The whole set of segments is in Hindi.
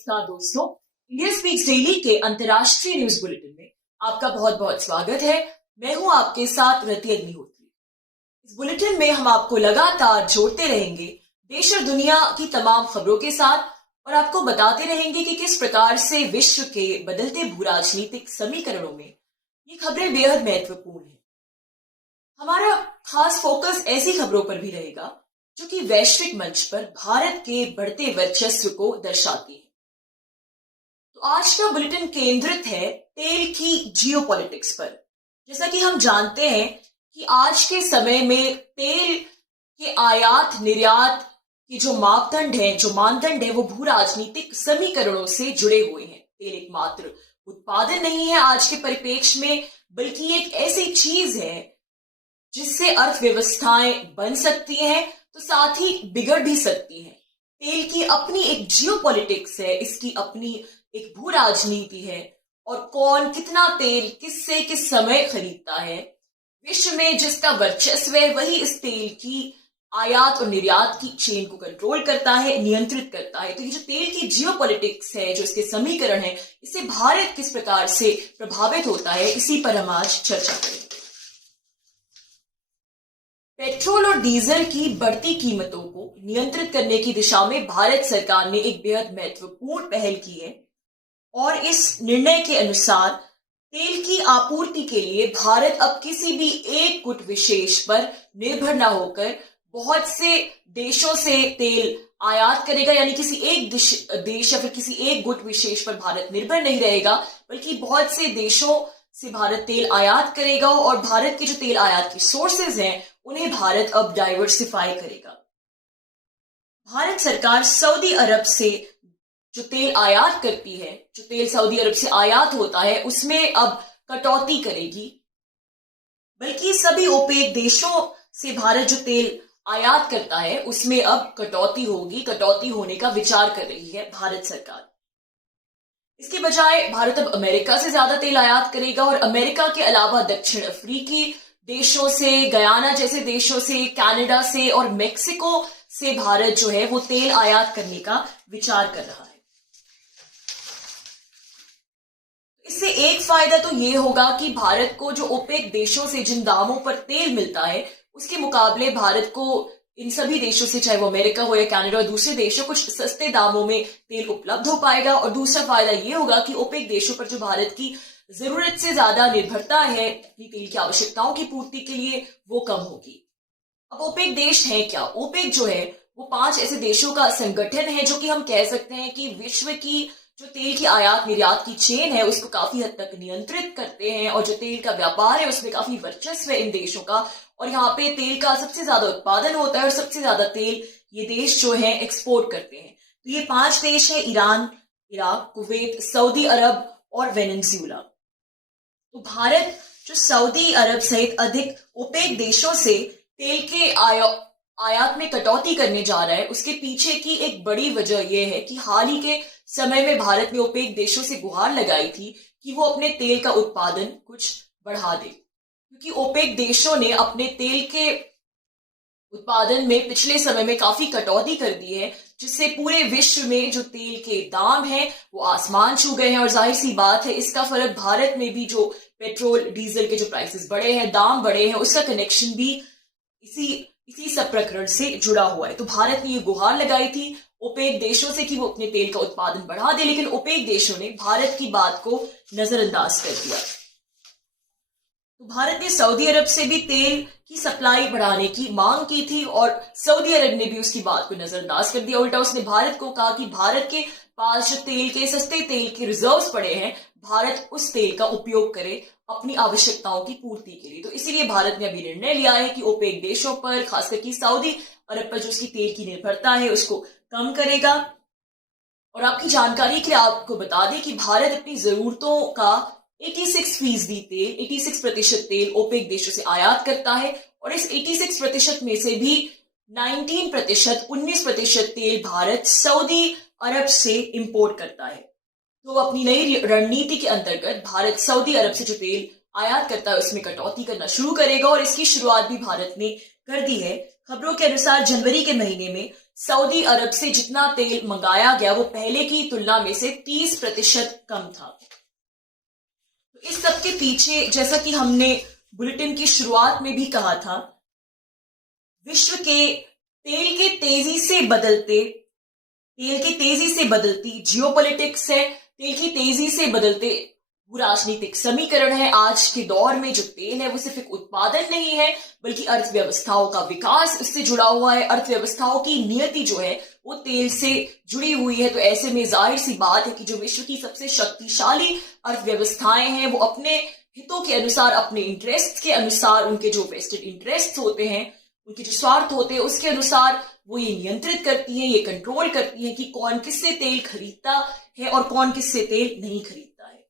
नमस्कार दोस्तों, इंडिया स्पीक्स डेली के अंतर्राष्ट्रीय न्यूज बुलेटिन में आपका बहुत बहुत स्वागत है। मैं हूं आपके साथ रति अग्निहोत्री। इस बुलेटिन में हम आपको लगातार जोड़ते रहेंगे देश और दुनिया की तमाम खबरों के साथ और आपको बताते रहेंगे कि किस प्रकार से विश्व के बदलते भू राजनीतिक समीकरणों में ये खबरें बेहद महत्वपूर्ण है। हमारा खास फोकस ऐसी खबरों पर भी रहेगा जो कि वैश्विक मंच पर भारत के बढ़ते वर्चस्व को दर्शाती है। तो आज का बुलेटिन केंद्रित है तेल की जियोपॉलिटिक्स पर। जैसा कि हम जानते हैं कि आज के समय में तेल के आयात निर्यात के जो मापदंड है, जो मानदंड है, वो भू राजनीतिक समीकरणों से जुड़े हुए हैं। तेल एकमात्र उत्पादन नहीं है आज के परिप्रेक्ष्य में, बल्कि एक ऐसी चीज है जिससे अर्थव्यवस्थाएं बन सकती हैं तो साथ ही बिगड़ भी सकती हैं। तेल की अपनी एक जियोपॉलिटिक्स है, इसकी अपनी एक भू राजनीति है और कौन कितना तेल किससे किस समय खरीदता है। विश्व में जिसका वर्चस्व है वही इस तेल की आयात और निर्यात की चेन को कंट्रोल करता है, नियंत्रित करता है। तो ये जो तेल की जियोपॉलिटिक्स है, जो इसके समीकरण है, इससे भारत किस प्रकार से प्रभावित होता है, इसी पर हम आज चर्चा करेंगे। पेट्रोल और डीजल की बढ़ती कीमतों को नियंत्रित करने की दिशा में भारत सरकार ने एक बेहद महत्वपूर्ण पहल की है और इस निर्णय के अनुसार तेल की आपूर्ति के लिए भारत अब किसी भी एक गुट विशेष पर निर्भर न होकर बहुत से देशों से तेल आयात करेगा। यानी किसी एक देश या फिर किसी एक गुट विशेष पर भारत निर्भर नहीं रहेगा, बल्कि बहुत से देशों से भारत तेल आयात करेगा और भारत के जो तेल आयात की सोर्सेज हैं उन्हें भारत अब डाइवर्सिफाई करेगा। भारत सरकार सऊदी अरब से जो तेल आयात करती है, जो तेल सऊदी अरब से आयात होता है, उसमें अब कटौती करेगी। बल्कि सभी ओपेक देशों से भारत जो तेल आयात करता है उसमें अब कटौती होगी। कटौती होने का विचार कर रही है भारत सरकार। इसके बजाय भारत अब अमेरिका से ज्यादा तेल आयात करेगा और अमेरिका के अलावा दक्षिण अफ्रीकी देशों से, गयाना जैसे देशों से, कनाडा से और मेक्सिको से भारत जो है वो तेल आयात करने का विचार कर रहा है। इससे एक फायदा तो ये होगा कि भारत को जो ओपेक देशों से जिन दामों पर तेल मिलता है उसके मुकाबले भारत को इन सभी देशों से, चाहे वो अमेरिका हो या कनाडा और दूसरे देशों, कुछ सस्ते दामों में तेल उपलब्ध हो पाएगा। और दूसरा फायदा ये होगा कि ओपेक देशों पर जो भारत की जरूरत से ज्यादा निर्भरता है अपनी तेल की आवश्यकताओं की पूर्ति के लिए, वो कम होगी। अब ओपेक देश है क्या? ओपेक जो है वो 5 ऐसे देशों का संगठन है जो कि हम कह सकते हैं कि विश्व की जो तेल की आयात निर्यात की चेन है उसको काफी हद तक नियंत्रित करते हैं और जो तेल का व्यापार है उसमें काफी वर्चस्व है इन देशों का। और यहाँ पे तेल का सबसे ज्यादा उत्पादन होता है और सबसे ज्यादा तेल ये देश जो है एक्सपोर्ट करते हैं। तो ये 5 देश है: ईरान, इराक, कुवैत, सऊदी अरब और वेनेजुएला। तो भारत जो सऊदी अरब सहित अधिक ओपेक देशों से तेल के आयात में कटौती करने जा रहा है, उसके पीछे की एक बड़ी वजह यह है कि हाल ही के समय में भारत ने ओपेक देशों से गुहार लगाई थी कि वो अपने तेल का उत्पादन कुछ बढ़ा दे, क्योंकि ओपेक देशों ने अपने तेल के उत्पादन में पिछले समय में काफी कटौती कर दी है, जिससे पूरे विश्व में जो तेल के दाम हैं वो आसमान छू गए हैं। और जाहिर सी बात है इसका फर्क भारत में भी जो पेट्रोल डीजल के जो प्राइसेस बढ़े हैं, दाम बढ़े हैं, उसका कनेक्शन भी इसी सब प्रकरण से जुड़ा हुआ है। तो भारत ने ये गुहार लगाई थी ओपेक देशों से कि वो अपने तेल का उत्पादन बढ़ा दे, लेकिन ओपेक देशों ने भारत की बात को नजरअंदाज कर दिया। तो भारत ने सऊदी अरब से भी तेल की सप्लाई बढ़ाने की मांग की थी और सऊदी अरब ने भी उसकी बात को नजरअंदाज कर दिया। उल्टा उसने भारत को कहा कि भारत के पास जो तेल के सस्ते तेल के रिजर्व्स पड़े हैं, भारत उस तेल का उपयोग करे अपनी आवश्यकताओं की पूर्ति के लिए। तो इसीलिए भारत ने अभी निर्णय लिया है कि ओपेक देशों पर, खासकर कि सऊदी अरब पर जो उसकी तेल की निर्भरता है उसको कम करेगा। और आपकी जानकारी के लिए आपको बता दें कि भारत अपनी जरूरतों का 86% तेल ओपेक देशों से आयात करता है और इस 86% में से भी 19% तेल भारत सऊदी अरब से इंपोर्ट करता है। तो अपनी नई रणनीति के अंतर्गत भारत सऊदी अरब से जो तेल आयात करता है उसमें कटौती करना शुरू करेगा और इसकी शुरुआत भी भारत ने कर दी है। खबरों के अनुसार जनवरी के महीने में सऊदी अरब से जितना तेल मंगाया गया वो पहले की तुलना में से 30% कम था। तो इस सब के पीछे, जैसा कि हमने बुलेटिन की शुरुआत में भी कहा था, विश्व के तेल के तेजी से बदलती जियोपॉलिटिक्स है, तेल की तेजी से बदलते राजनीतिक समीकरण है। आज के दौर में जो तेल है वो सिर्फ एक उत्पादन नहीं है बल्कि अर्थव्यवस्थाओं का विकास इससे जुड़ा हुआ है। अर्थव्यवस्थाओं की नियति जो है वो तेल से जुड़ी हुई है। तो ऐसे में जाहिर सी बात है कि जो विश्व की सबसे शक्तिशाली अर्थव्यवस्थाएं हैं वो अपने हितों के अनुसार, अपने इंटरेस्ट के अनुसार, उनके जो वेस्टेड इंटरेस्ट होते हैं, उनके जो स्वार्थ होते हैं उसके अनुसार वो ये नियंत्रित करती हैं, ये कंट्रोल करती हैं कि कौन किससे तेल खरीदता है और कौन किससे तेल नहीं खरीदता है।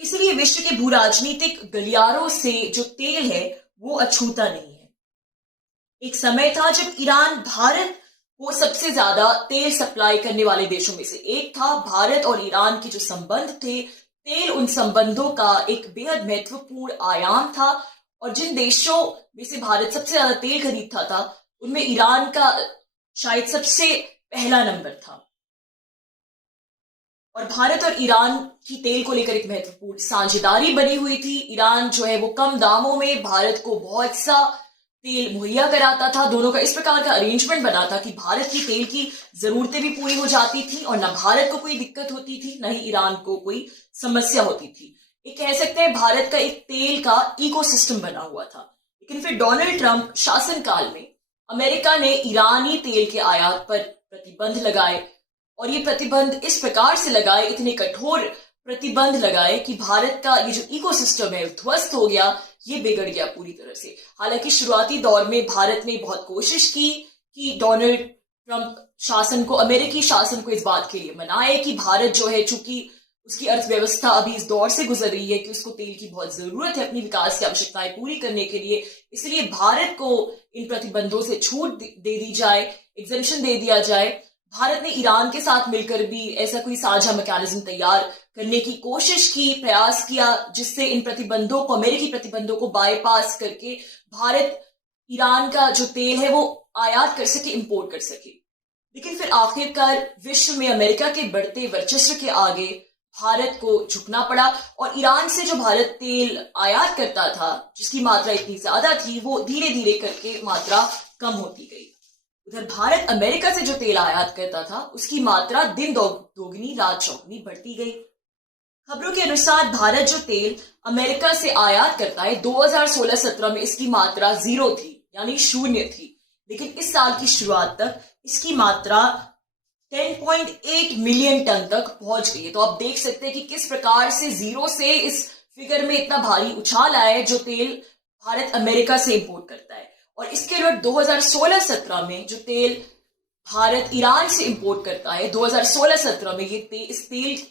इसलिए विश्व के भू राजनीतिक गलियारों से जो तेल है वो अछूता नहीं है। एक समय था जब ईरान भारत को सबसे ज्यादा तेल सप्लाई करने वाले देशों में से एक था। भारत और ईरान के जो संबंध थे, तेल उन संबंधों का एक बेहद महत्वपूर्ण आयाम था। और जिन देशों में से भारत सबसे ज्यादा तेल खरीदता था उनमें ईरान का शायद सबसे पहला नंबर था। और भारत और ईरान की तेल को लेकर एक महत्वपूर्ण साझेदारी बनी हुई थी। ईरान जो है वो कम दामों में भारत को बहुत सा तेल मुहैया कराता था। दोनों का इस प्रकार का अरेंजमेंट बना था कि भारत की तेल की जरूरतें भी पूरी हो जाती थी और न भारत को कोई दिक्कत होती थी न ही ईरान को कोई समस्या होती थी। ये कह सकते हैं भारत का एक तेल का इकोसिस्टम बना हुआ था। लेकिन फिर डोनाल्ड ट्रंप शासनकाल में अमेरिका ने ईरानी तेल के आयात पर प्रतिबंध लगाए और ये प्रतिबंध इस प्रकार से लगाए, इतने कठोर प्रतिबंध लगाए कि भारत का ये जो इकोसिस्टम है ध्वस्त हो गया, ये बिगड़ गया पूरी तरह से। हालांकि शुरुआती दौर में भारत ने बहुत कोशिश की कि डोनाल्ड ट्रंप शासन को, अमेरिकी शासन को इस बात के लिए मनाए कि भारत जो है, चूंकि उसकी अर्थव्यवस्था अभी इस दौर से गुजर रही है कि उसको तेल की बहुत जरूरत है अपनी विकास की आवश्यकताएं पूरी करने के लिए, इसलिए भारत को इन प्रतिबंधों से छूट दे दी जाए, एग्जेम्पशन दे दिया जाए। भारत ने ईरान के साथ मिलकर भी ऐसा कोई साझा मैकेनिज्म तैयार करने की कोशिश की, प्रयास किया, जिससे इन प्रतिबंधों को, अमेरिकी प्रतिबंधों को बाईपास करके भारत ईरान का जो तेल है वो आयात कर सके, इंपोर्ट कर सके। लेकिन फिर आखिरकार विश्व में अमेरिका के बढ़ते वर्चस्व के आगे भारत को झुकना पड़ा और ईरान से जो भारत तेल आयात करता था, जिसकी मात्रा इतनी ज्यादा थी, वो धीरे धीरे करके मात्रा कम होती गई। उधर भारत अमेरिका से जो तेल आयात करता था उसकी मात्रा दिन दोगुनी रात चौगुनी बढ़ती गई। खबरों के अनुसार भारत जो तेल अमेरिका से आयात करता है 2016-17 में इसकी मात्रा 0 थी, यानी शून्य थी। लेकिन इस साल की शुरुआत तक इसकी मात्रा 10.8 मिलियन टन तक पहुंच गई है। तो आप देख सकते हैं कि किस प्रकार से जीरो से इस फिगर में इतना भारी उछाल आया है जो तेल भारत अमेरिका से इंपोर्ट करता है। और इसके अलावा 2016-17 में जो तेल भारत ईरान से इंपोर्ट करता है, 2016-17 में ये इस तेल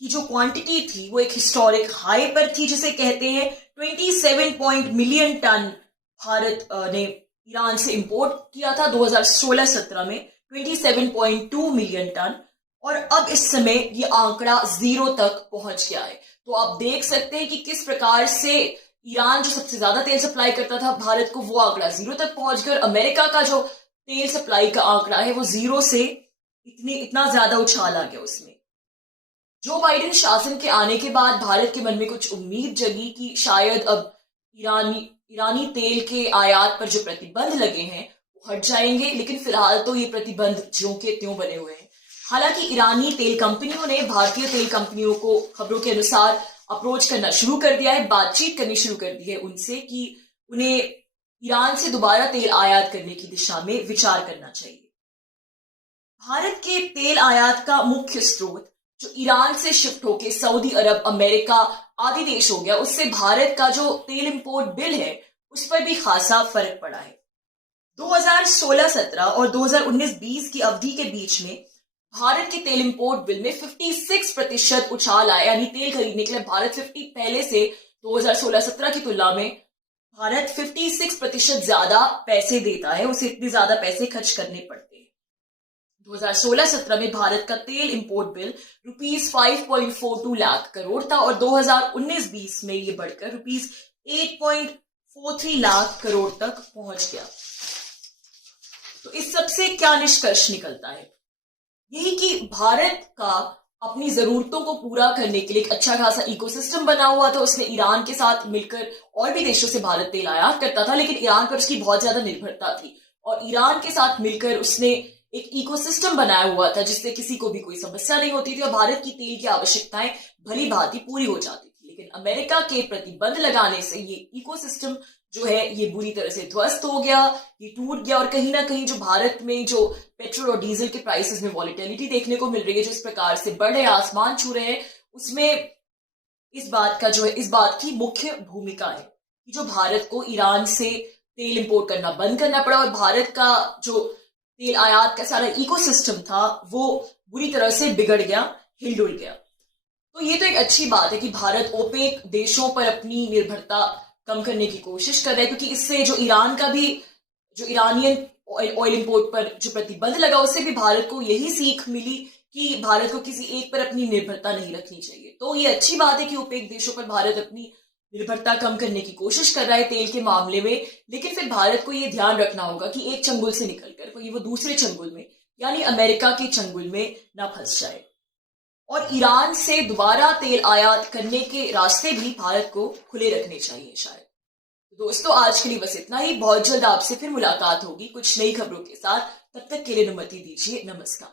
की जो क्वांटिटी थी वो एक हिस्टोरिक हाई पर थी, जिसे कहते हैं 27 मिलियन टन भारत ने ईरान से इंपोर्ट किया था 2016-17 में, 27.2 मिलियन टन। और अब इस समय ये आंकड़ा 0 तक पहुंच गया है। तो आप देख सकते हैं कि किस प्रकार से ईरान जो सबसे ज्यादा तेल सप्लाई करता था भारत को, वो आंकड़ा 0 तक पहुंच गया। अमेरिका का जो तेल सप्लाई का आंकड़ा है वो 0 से इतना ज्यादा उछाल आ गया उसमें। जो बाइडेन शासन के आने के बाद भारत के मन में कुछ उम्मीद जगी कि शायद अब ईरानी तेल के आयात पर जो प्रतिबंध लगे हैं वो हट जाएंगे। लेकिन फिलहाल तो ये प्रतिबंध ज्यों के त्यों बने हुए हैं। हालांकि ईरानी तेल कंपनियों ने भारतीय तेल कंपनियों को खबरों के अनुसार अप्रोच करना शुरू कर दिया है, बातचीत करनी शुरू कर दी है उनसे कि उन्हें ईरान से दोबारा तेल आयात करने की दिशा में विचार करना चाहिए। भारत के तेल आयात का मुख्य स्रोत जो ईरान से शिफ्ट होकर सऊदी अरब, अमेरिका आदि देश हो गया, उससे भारत का जो तेल इंपोर्ट बिल है उस पर भी खासा फर्क पड़ा है। 2016-17 और 2019-20 की अवधि के बीच में भारत के तेल इंपोर्ट बिल में 56% उछाल आया, यानी तेल खरीदने के लिए भारत 50 पहले से 2016-17 की तुलना में भारत 56% ज्यादा पैसे देता है, उसे इतने ज्यादा पैसे खर्च करने पड़ते हैं। 2016-17 में भारत का तेल import bill rupees 5.42 lakh crore था और 2019-20 में ये बढ़कर रुपीस 8.43 लाख करोड़ तक पहुंच गया। तो इस सबसे क्या निष्कर्ष निकलता है? यही कि भारत का अपनी जरूरतों को पूरा करने के लिए एक अच्छा खासा इकोसिस्टम बना हुआ था। उसने ईरान के साथ मिलकर और भी देशों से भारत तेल आयात करता था, लेकिन ईरान पर उसकी बहुत ज्यादा निर्भरता थी और ईरान के साथ मिलकर उसने एक इकोसिस्टम बनाया हुआ था जिससे किसी को भी कोई समस्या नहीं होती थी और भारत की तेल की आवश्यकताएं भली भांति पूरी हो जाती थी। लेकिन अमेरिका के प्रतिबंध लगाने से ये इकोसिस्टम जो है ये बुरी तरह से ध्वस्त हो गया, ये टूट गया और कहीं ना कहीं जो भारत में जो पेट्रोल और डीजल के प्राइसेस में वॉलेटिलिटी देखने को मिल रही है, जो इस प्रकार से बढ़ रहे आसमान छू रहे हैं, उसमें इस बात की मुख्य भूमिका है कि जो भारत को ईरान से तेल इंपोर्ट करना बंद करना पड़ा और भारत का जो तेल आयात का सारा इकोसिस्टम था वो बुरी तरह से बिगड़ गया, हिलडुल गया। तो ये तो एक अच्छी बात है कि भारत ओपेक देशों पर अपनी निर्भरता कम करने की कोशिश कर रहा है, क्योंकि इससे जो ईरान का भी जो ईरानियन ऑयल इंपोर्ट पर जो प्रतिबंध लगा उससे भी भारत को यही सीख मिली कि भारत को किसी एक पर अपनी निर्भरता नहीं रखनी चाहिए। तो ये अच्छी बात है कि ओपेक देशों पर भारत अपनी निर्भरता कम करने की कोशिश कर रहा है तेल के मामले में, लेकिन फिर भारत को ये ध्यान रखना होगा कि एक चंगुल से निकलकर कोई वो दूसरे चंगुल में यानी अमेरिका के चंगुल में ना फंस जाए। और ईरान से दोबारा तेल आयात करने के रास्ते भी भारत को खुले रखने चाहिए शायद। तो दोस्तों आज के लिए बस इतना ही। बहुत जल्द आपसे फिर मुलाकात होगी कुछ नई खबरों के साथ। तब तक के लिए अनुमति दीजिए। नमस्कार।